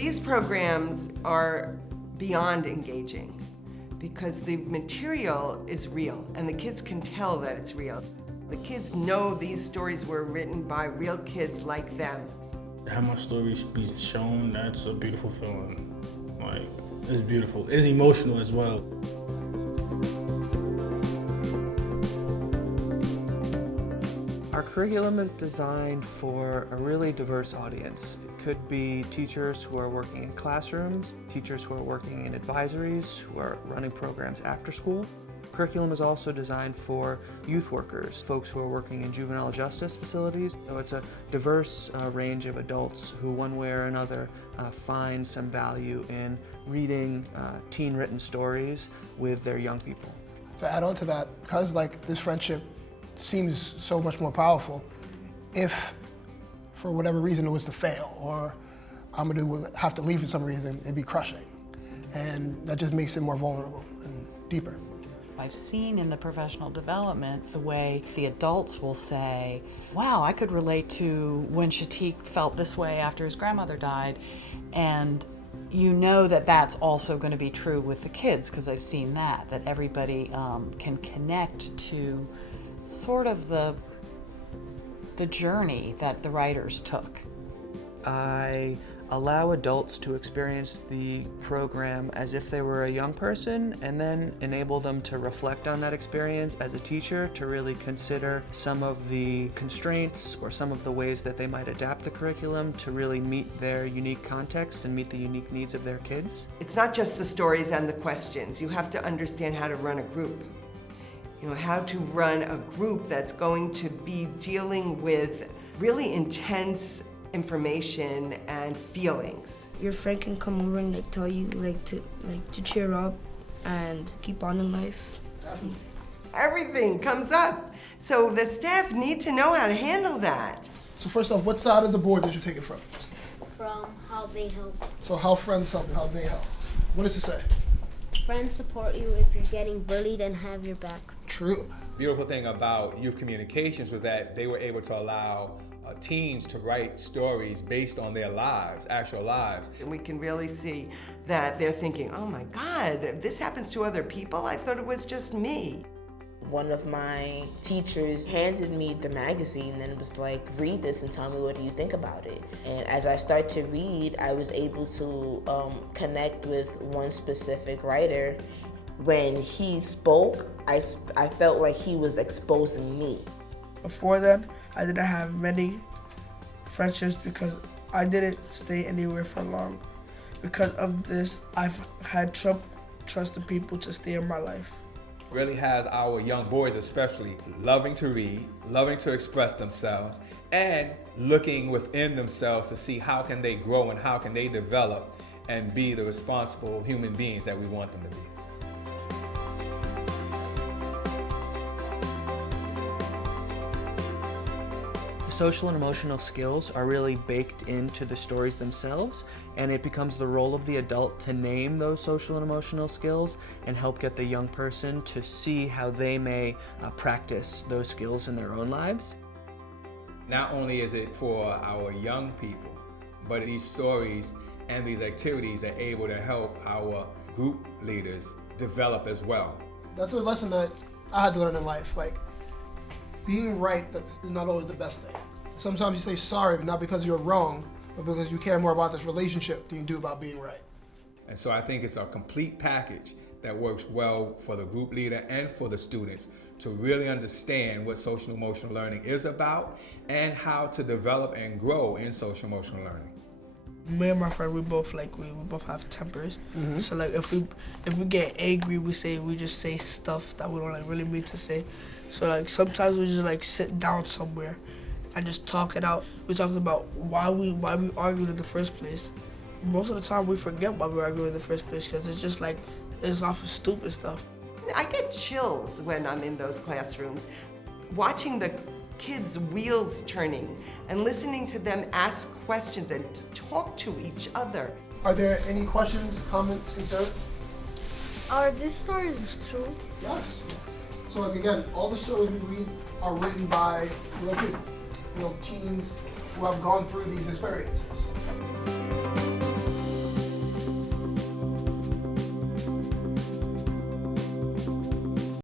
These programs are beyond engaging because the material is real and the kids can tell that it's real. The kids know these stories were written by real kids like them. Have my stories be shown, that's a beautiful feeling. Like, it's beautiful. It's emotional as well. Our curriculum is designed for a really diverse audience. It could be teachers who are working in classrooms, teachers who are working in advisories, who are running programs after school. Curriculum is also designed for youth workers, folks who are working in juvenile justice facilities. So it's a diverse range of adults who, one way or another, find some value in reading teen-written stories with their young people. To add on to that, because this friendship seems so much more powerful, if for whatever reason it was to fail or Amadou would have to leave for some reason, it'd be crushing. And that just makes it more vulnerable and deeper. I've seen in the professional developments the way the adults will say, wow, I could relate to when Shatik felt this way after his grandmother died. And you know that that's also going to be true with the kids, because I've seen that everybody can connect to sort of the journey that the writers took. I allow adults to experience the program as if they were a young person, and then enable them to reflect on that experience as a teacher, to really consider some of the constraints or some of the ways that they might adapt the curriculum to really meet their unique context and meet the unique needs of their kids. It's not just the stories and the questions. You have to understand how to run a group. How to run a group that's going to be dealing with really intense information and feelings. Your friend can come over and tell you to cheer up and keep on in life. Everything comes up. So the staff need to know how to handle that. So first off, what side of the board did you take it from? From how they help. So how friends help and how they help. What does it say? Friends support you if you're getting bullied and have your back. True. Beautiful thing about youth communications was that they were able to allow teens to write stories based on their lives, actual lives. And we can really see that they're thinking, oh my God, this happens to other people? I thought it was just me. One of my teachers handed me the magazine and was like, read this and tell me what do you think about it. And as I started to read, I was able to connect with one specific writer. When he spoke, I felt like he was exposing me. Before then, I didn't have many friendships because I didn't stay anywhere for long. Because of this, I've had trouble trusting people to stay in my life. Really has our young boys especially loving to read, loving to express themselves, and looking within themselves to see how can they grow and how can they develop and be the responsible human beings that we want them to be. Social and emotional skills are really baked into the stories themselves, and it becomes the role of the adult to name those social and emotional skills and help get the young person to see how they may practice those skills in their own lives. Not only is it for our young people, but these stories and these activities are able to help our group leaders develop as well. That's a lesson that I had to learn in life. Being right is not always the best thing. Sometimes you say sorry, but not because you're wrong, but because you care more about this relationship than you do about being right. And so I think it's a complete package that works well for the group leader and for the students to really understand what social emotional learning is about and how to develop and grow in social emotional learning. Me and my friend, we both have tempers. Mm-hmm. So if we get angry, we just say stuff that we don't really mean to say. So sometimes we just sit down somewhere and just talk it out. We talk about why we argued in the first place. Most of the time we forget why we argued in the first place because it's just it's off of stupid stuff. I get chills when I'm in those classrooms, watching the kids' wheels turning and listening to them ask questions and to talk to each other. Are there any questions, comments, concerns? Are these stories true? Yes. So again, all the stories we read are written by real people, real teens who have gone through these experiences.